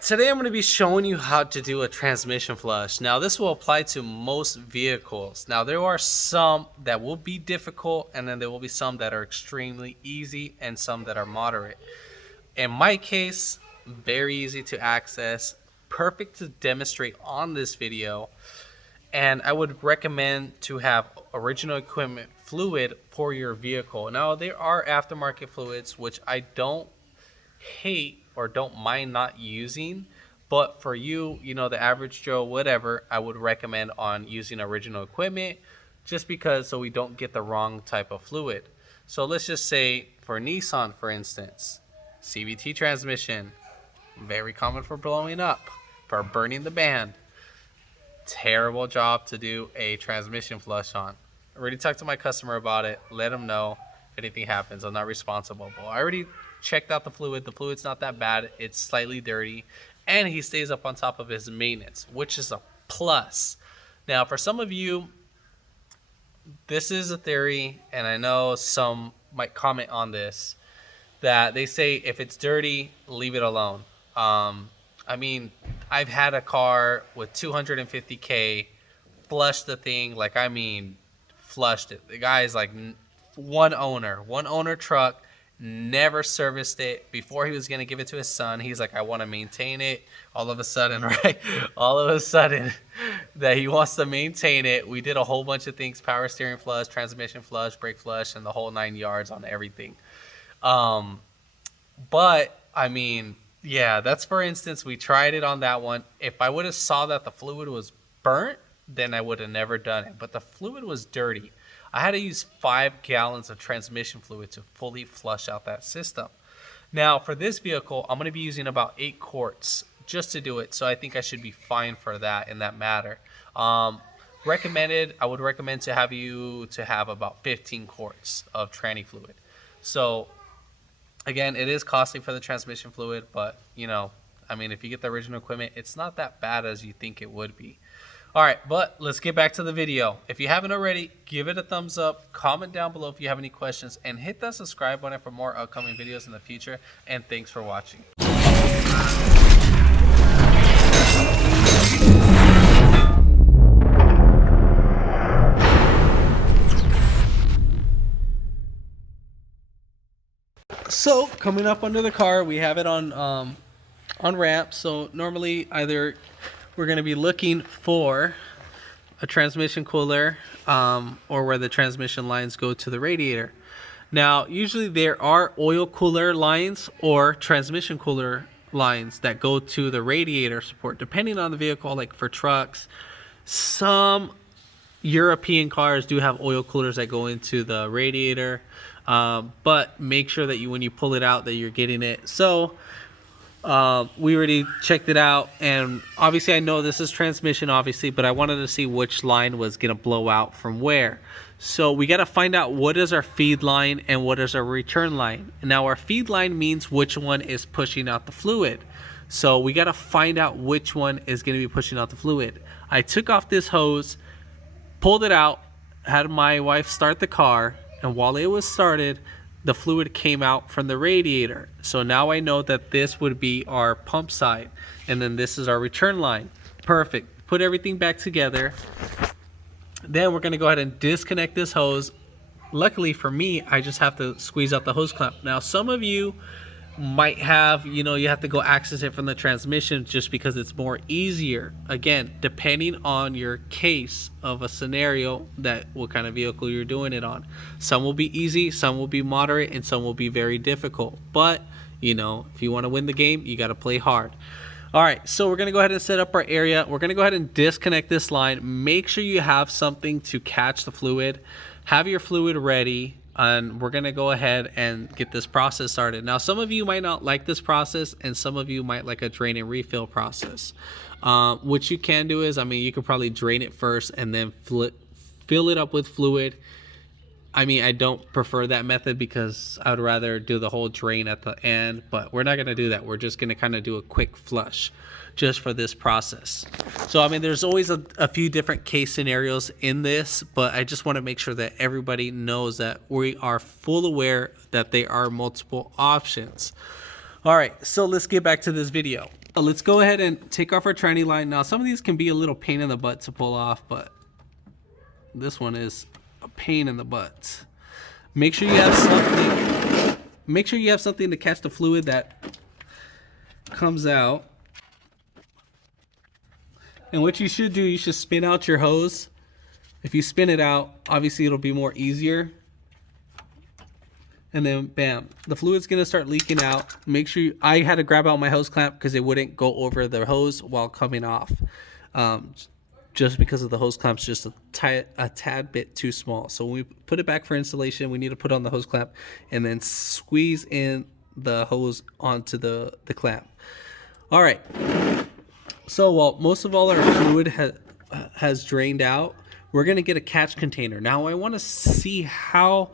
Today I'm going to be showing you how to do a transmission flush. Now this will apply to most vehicles. Now there are some that will be difficult, and then there will be some that are extremely easy and some that are moderate. In my case, very easy to access, perfect to demonstrate on this video, and I would recommend to have original equipment fluid for your vehicle. Now there are aftermarket fluids which I don't hate or don't mind not using, but for you, the average Joe, whatever, I would recommend on using original equipment, just because so we don't get the wrong type of fluid. So let's just say for Nissan, for instance, CVT transmission, very common for blowing up, for burning the band. Terrible job to do a transmission flush on. I already talked to my customer about it, let him know if anything happens, I'm not responsible. But I already checked out the fluid. The fluid's not that bad. It's slightly dirty, and he stays up on top of his maintenance, which is a plus. Now, for some of you, this is a theory, and I know some might comment on this, that they say if it's dirty, leave it alone. I mean, I've had a car with 250K, flushed the thing, flushed it. The guy is like one owner truck, never serviced it. Before he was going to give it to his son, he's like, I want to maintain it. All of a sudden that he wants to maintain it. We did a whole bunch of things: power steering flush, transmission flush, brake flush, and the whole 9 yards on everything. But I mean, yeah, that's for instance, we tried it on that one. If I would have saw that the fluid was burnt, then I would have never done it. But the fluid was dirty. I had to use 5 gallons of transmission fluid to fully flush out that system. Now, for this vehicle, I'm going to be using about 8 quarts just to do it. So I think I should be fine for that in that matter. I would recommend to have about 15 quarts of tranny fluid. So again, it is costly for the transmission fluid, but if you get the original equipment, it's not that bad as you think it would be. All right, but let's get back to the video. If you haven't already, give it a thumbs up, comment down below if you have any questions, and hit that subscribe button for more upcoming videos in the future. And thanks for watching. So coming up under the car, we have it on ramp. So normally either we're going to be looking for a transmission cooler or where the transmission lines go to the radiator. Now, usually there are oil cooler lines or transmission cooler lines that go to the radiator support, depending on the vehicle. Like for trucks, some European cars do have oil coolers that go into the radiator, but make sure that when you pull it out that you're getting it. So we already checked it out, and obviously I know this is transmission, obviously, but I wanted to see which line was going to blow out from where. So we got to find out what is our feed line and what is our return line. Now our feed line means which one is pushing out the fluid. So we got to find out which one is going to be pushing out the fluid. I took off this hose, pulled it out, had my wife start the car, and while it was started, the fluid came out from the radiator. So now I know that this would be our pump side, and then this is our return line. Perfect. Put everything back together. Then we're going to go ahead and disconnect this hose. Luckily for me, I just have to squeeze out the hose clamp. Now some of you might have, you have to go access it from the transmission just because it's more easier. Again, depending on your case of a scenario, that what kind of vehicle you're doing it on. Some will be easy, some will be moderate, and some will be very difficult. But if you want to win the game, you got to play hard. All right, so we're going to go ahead and set up our area. We're going to go ahead and disconnect this line. Make sure you have something to catch the fluid. Have your fluid ready. And we're going to go ahead and get this process started. Now, some of you might not like this process, and some of you might like a drain and refill process. What you can do is, you could probably drain it first and then fill it up with fluid. I don't prefer that method because I would rather do the whole drain at the end, but we're not going to do that. We're just going to kind of do a quick flush just for this process. So there's always a few different case scenarios in this, but I just want to make sure that everybody knows that we are full aware that there are multiple options. All right, so let's get back to this video. Let's go ahead and take off our tranny line. Now, some of these can be a little pain in the butt to pull off, but this one is a pain in the butt. Make sure you have something. Make sure you have something to catch the fluid that comes out. And what you should do, you should spin out your hose. If you spin it out, obviously it'll be more easier. And then bam, the fluid's gonna start leaking out. Make sure I had to grab out my hose clamp because it wouldn't go over the hose while coming off. Just because of the hose clamp's just a tad bit too small. So when we put it back for installation, we need to put on the hose clamp and then squeeze in the hose onto the clamp. All right. So while most of all our fluid has drained out, we're gonna get a catch container. Now I wanna see how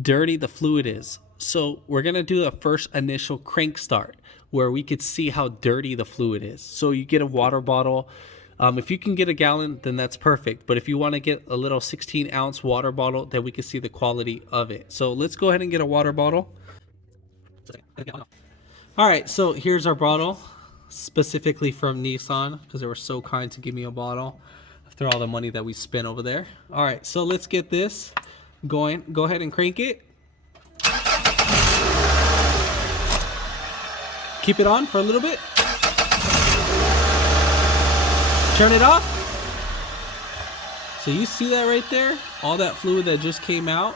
dirty the fluid is. So we're gonna do a first initial crank start where we could see how dirty the fluid is. So you get a water bottle. If you can get a gallon, then that's perfect. But if you wanna get a little 16-ounce water bottle, then we can see the quality of it. So let's go ahead and get a water bottle. All right, so here's our bottle, specifically from Nissan, because they were so kind to give me a bottle after all the money that we spent over there. All right, so let's get this going. Go ahead and crank it. Keep it on for a little bit. Turn it off. So you see that right there? All that fluid that just came out.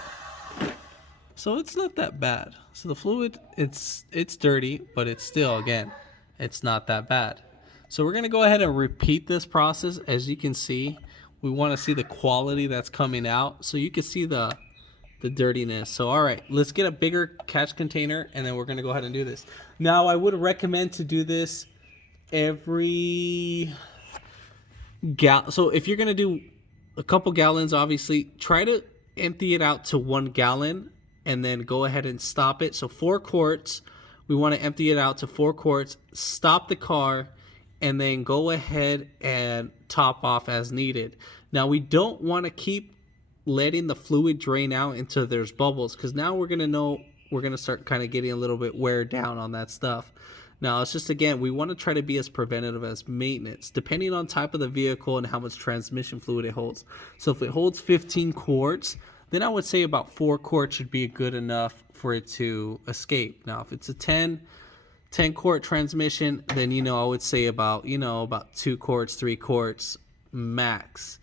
So it's not that bad. So the fluid, it's dirty, but it's still, again, it's not that bad. So we're gonna go ahead and repeat this process. As you can see, we wanna see the quality that's coming out. So you can see the dirtiness. So all right, let's get a bigger catch container and then we're gonna go ahead and do this. Now I would recommend to do this every so if you're gonna do a couple gallons, obviously try to empty it out to 1 gallon and then go ahead and stop it. So 4 quarts, we want to empty it out to 4 quarts, stop the car, and then go ahead and top off as needed. Now we don't want to keep letting the fluid drain out until there's bubbles, because now we're gonna start kind of getting a little bit wear down on that stuff. Now it's just, again, we want to try to be as preventative as maintenance, depending on type of the vehicle and how much transmission fluid it holds. So if it holds 15 quarts, then I would say about 4 quarts should be good enough for it to escape. Now if it's a 10 quart transmission, then I would say about 2 quarts, 3 quarts max,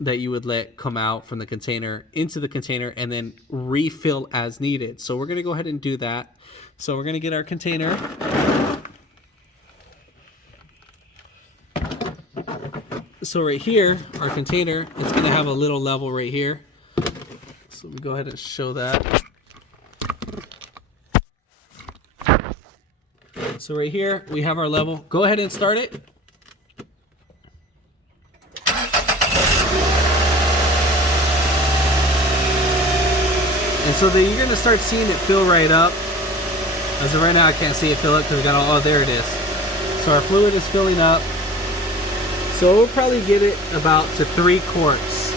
that you would let come out from the container into the container and then refill as needed. So we're gonna go ahead and do that. So we're gonna get our container. So right here, our container, it's gonna have a little level right here. So let me go ahead and show that. So right here, we have our level. Go ahead and start it. And so then you're gonna start seeing it fill right up. As of right now, I can't see it fill up because we got oh, there it is. So our fluid is filling up. So we'll probably get it about to 3 quarts.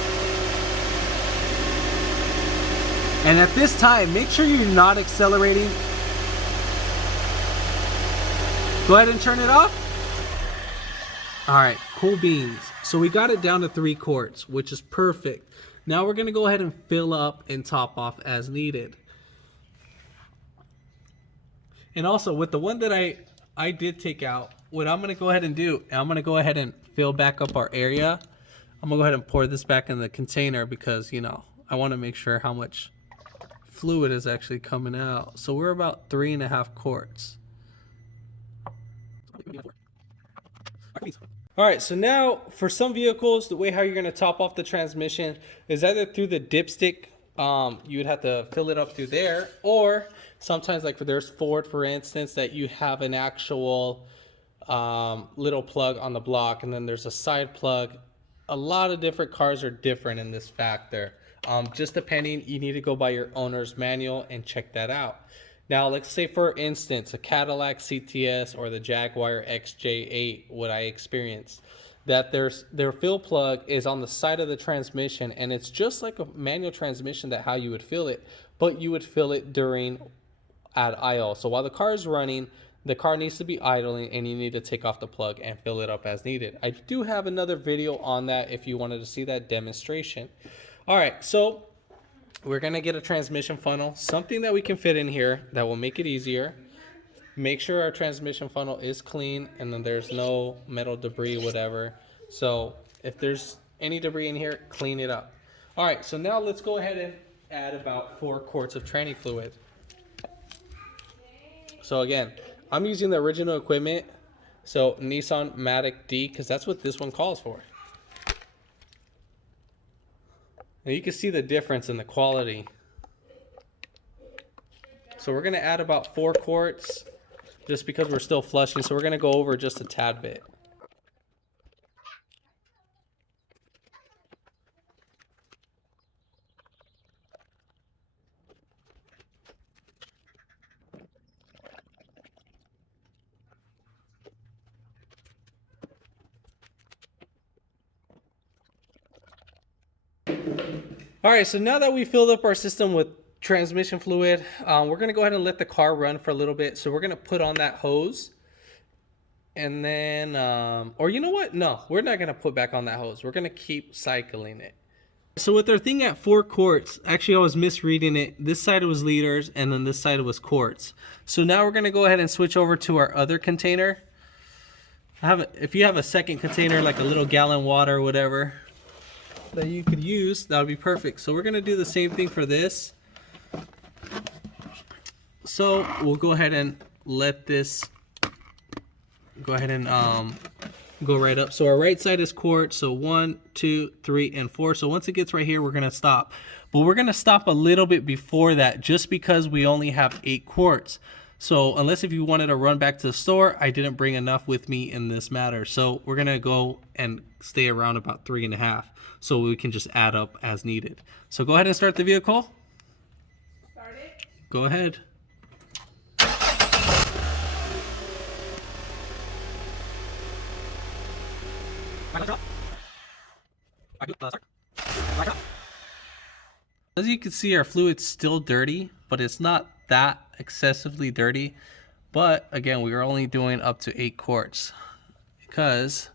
And at this time, make sure you're not accelerating. Go ahead and turn it off. All right, cool beans. So we got it down to 3 quarts, which is perfect. Now we're gonna go ahead and fill up and top off as needed. And also with the one that I did take out, what I'm gonna go ahead and do, I'm gonna go ahead and fill back up our area. I'm gonna go ahead and pour this back in the container because I wanna make sure how much fluid is actually coming out. So we're about 3.5 quarts. All right, so now for some vehicles, the way how you're gonna top off the transmission is either through the dipstick. You would have to fill it up through there, or sometimes, like there's Ford, for instance, that you have an actual little plug on the block, and then there's a side plug. A lot of different cars are different in this factor. Just depending, you need to go by your owner's manual and check that out. Now, let's say, for instance, a Cadillac CTS or the Jaguar XJ8, what I experienced, that their fill plug is on the side of the transmission, and it's just like a manual transmission, that how you would fill it, but you would fill it at idle. So while the car is running, the car needs to be idling and you need to take off the plug and fill it up as needed. I do have another video on that if you wanted to see that demonstration. All right, so we're gonna get a transmission funnel, something that we can fit in here that will make it easier. Make sure our transmission funnel is clean and then there's no metal debris, whatever. So if there's any debris in here, clean it up. All right, so now let's go ahead and add about 4 quarts of tranny fluid. So again, I'm using the original equipment, so Nissan Matic D, because that's what this one calls for. And you can see the difference in the quality. So we're gonna add about 4 quarts just because we're still flushing. So we're gonna go over just a tad bit. All right, so now that we filled up our system with transmission fluid, we're gonna go ahead and let the car run for a little bit. So we're gonna put on that hose and then, or you know what? No, we're not gonna put back on that hose. We're gonna keep cycling it. So with our thing at 4 quarts, actually I was misreading it. This side was liters and then this side was quarts. So now we're gonna go ahead and switch over to our other container. If you have a second container, like a little gallon water or whatever that you could use, that would be perfect. So we're gonna do the same thing for this. So we'll go ahead and let this go ahead and go right up. So our right side is quart. So 1, 2, 3, and 4. So once it gets right here, we're gonna stop. But we're gonna stop a little bit before that, just because we only have 8 quarts. So unless if you wanted to run back to the store, I didn't bring enough with me in this matter. So we're gonna go and stay around about 3.5. So we can just add up as needed. So go ahead and start the vehicle. Start it. Go ahead. As you can see, our fluid's still dirty, but it's not that excessively dirty. But again, we are only doing up to 8 quarts because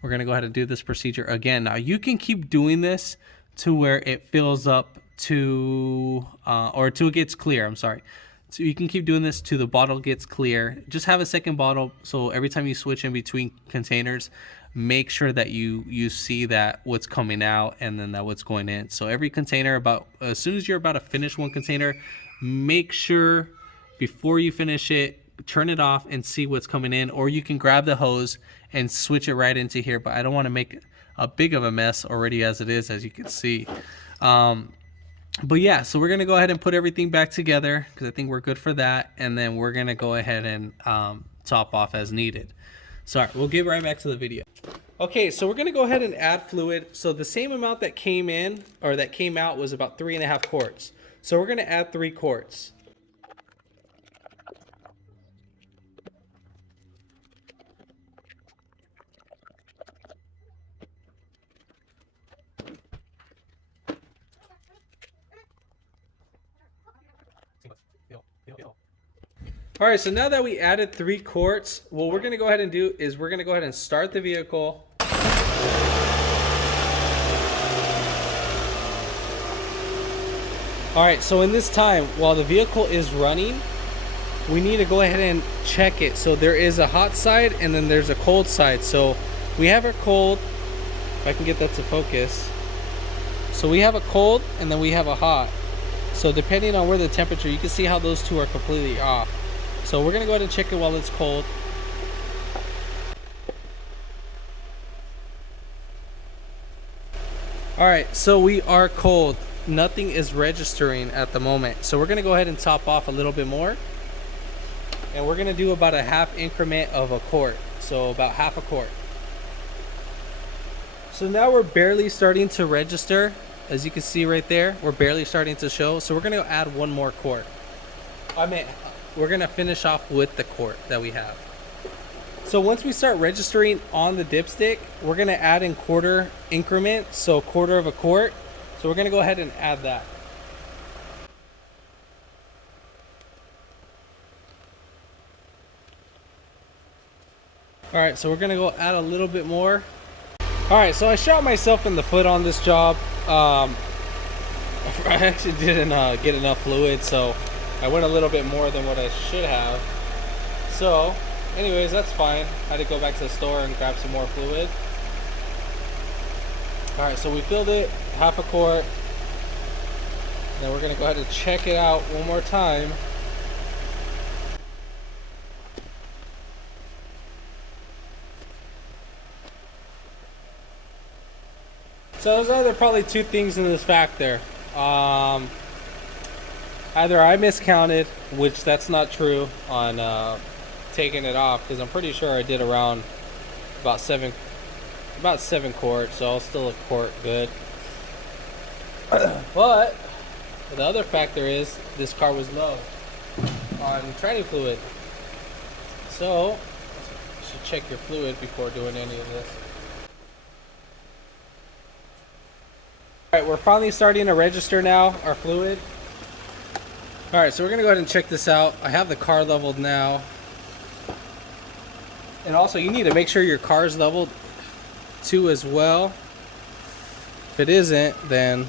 we're gonna go ahead and do this procedure again. Now you can keep doing this to where it fills up to, or till it gets clear, I'm sorry. So you can keep doing this till the bottle gets clear. Just have a second bottle, so every time you switch in between containers, make sure that you see that what's coming out and then that what's going in. So every container, about as soon as you're about to finish one container, make sure before you finish it, turn it off and see what's coming in, or you can grab the hose and switch it right into here. But I don't want to make a big of a mess already as it is, as you can see. But yeah, so we're gonna go ahead and put everything back together because I think we're good for that, and then we're gonna go ahead and top off as needed. Sorry, we'll get right back to the video. Okay, so we're gonna go ahead and add fluid. So the same amount that came in or that came out was about 3.5 quarts. So we're gonna add 3 quarts. All right, so now that we added 3 quarts, what we're gonna go ahead and do is we're gonna go ahead and start the vehicle. All right, so in this time, while the vehicle is running, we need to go ahead and check it. So there is a hot side and then there's a cold side. So we have our cold, if I can get that to focus. So we have a cold and then we have a hot. So depending on where the temperature, you can see how those two are completely off. So we're gonna go ahead and check it while it's cold. All right, so we are cold. Nothing is registering at the moment. So we're gonna go ahead and top off a little bit more. And we're gonna do about a half increment of a quart. So about half a quart. So now we're barely starting to register. As you can see right there, we're barely starting to show. So we're gonna add 1 more quart. We're gonna finish off with the quart that we have. So once we start registering on the dipstick, we're gonna add in quarter increments, so 1/4 of a quart. So we're gonna go ahead and add that. All right, so we're gonna go add a little bit more. All right, so I shot myself in the foot on this job. I actually didn't get enough fluid, so I went a little bit more than what I should have. So anyways, that's fine. I had to go back to the store and grab some more fluid. All right, so we filled it, half a quart. Then we're gonna go ahead and check it out one more time. So there's either probably two things in this factor. Either I miscounted, which that's not true on taking it off, because I'm pretty sure I did around about seven quarts, so I'll still a quart good. But the other factor is this car was low on tranny fluid, so you should check your fluid before doing any of this. Alright, we're finally starting to register now, our fluid. Alright, so we're going to go ahead and check this out. I have the car leveled now. And also, you need to make sure your car's leveled too as well. If it isn't, then...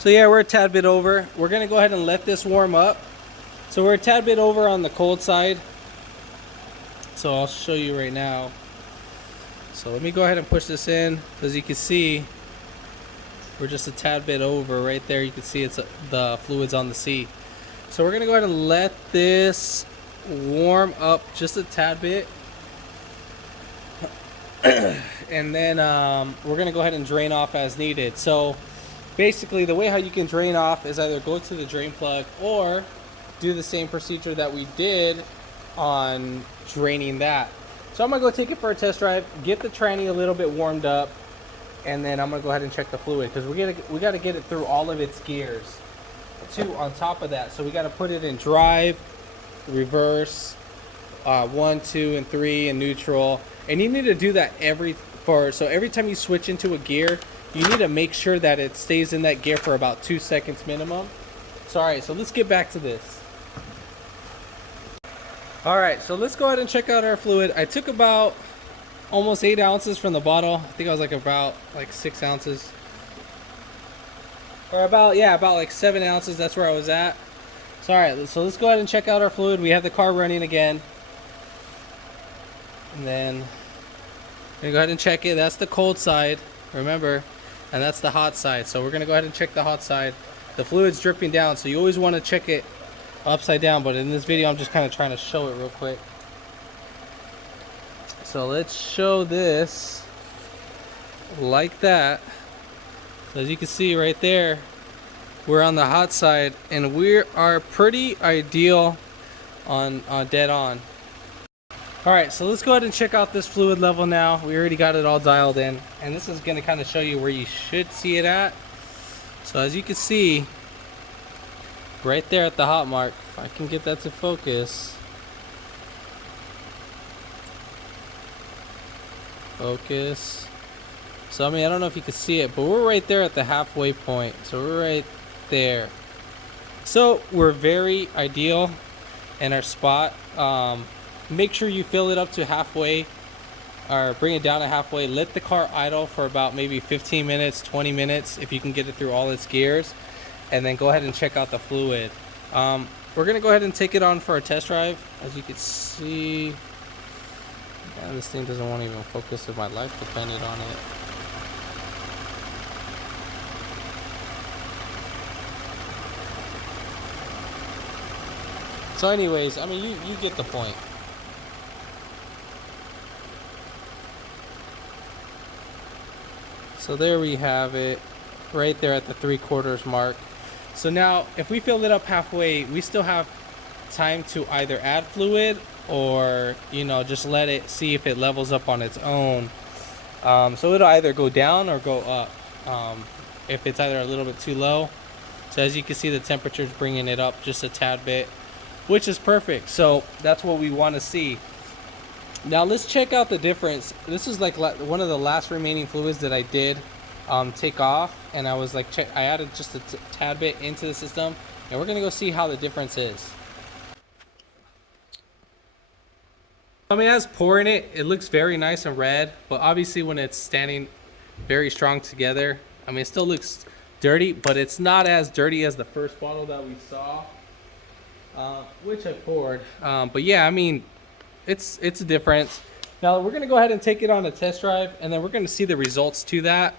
So yeah, we're a tad bit over. We're going to go ahead and let this warm up. So we're a tad bit over on the cold side. So I'll show you right now. So let me go ahead and push this in. As you can see, we're just a tad bit over right there. You can see it's the fluid's on the seat. So we're gonna go ahead and let this warm up just a tad bit. And then we're gonna go ahead and drain off as needed. So basically the way how you can drain off is either go to the drain plug or do the same procedure that we did on draining that. So I'm gonna go take it for a test drive, get the tranny a little bit warmed up, and then I'm gonna go ahead and check the fluid, because we gotta get it through all of its gears too on top of that. So we gotta put it in drive, reverse, 1, 2, and 3, and neutral. And you need to do that every time you switch into a gear, you need to make sure that it stays in that gear for about 2 seconds minimum. So alright, so let's get back to this. Alright, so let's go ahead and check out our fluid. I took about almost 8 ounces from the bottle. I think I was about 6 ounces. Or about like 7 ounces. That's where I was at. So alright, so let's go ahead and check out our fluid. We have the car running again. And then I'm gonna go ahead and check it. That's the cold side, remember, and that's the hot side. So we're gonna go ahead and check the hot side. The fluid's dripping down, so you always want to check it upside down, but in this video I'm just kind of trying to show it real quick. So let's show this like that. So as you can see right there, we're on the hot side, and we are pretty ideal on dead on. Alright, so let's go ahead and check out this fluid level now. We already got it all dialed in, and this is going to kind of show you where you should see it at. So as you can see, right there at the hot mark, if I can get that to focus. Focus. So I mean, I don't know if you can see it, but we're right there at the halfway point. So we're right there. So we're very ideal in our spot. Make sure you fill it up to halfway, or bring it down to halfway. Let the car idle for about maybe 15 minutes, 20 minutes, if you can get it through all its gears, and then go ahead and check out the fluid. We're gonna go ahead and take it on for a test drive. As you can see, man, this thing doesn't want to even focus if my life depended on it. So anyways, I mean, you get the point. So there we have it, right there at the 3/4 mark. So now, if we fill it up halfway, we still have time to either add fluid or, you know, just let it see if it levels up on its own. So it'll either go down or go up if it's either a little bit too low. So as you can see, the temperature is bringing it up just a tad bit, which is perfect. So that's what we want to see. Now let's check out the difference. This is like one of the last remaining fluids that I did take off, and I was like, I added just a tad bit into the system, and we're gonna go see how the difference is. I mean, as pouring it, it looks very nice and red, but obviously when it's standing very strong together, I mean, it still looks dirty, but it's not as dirty as the first bottle that we saw, which I poured. But yeah, I mean, it's a difference. Now we're gonna go ahead and take it on a test drive, and then we're gonna see the results to that.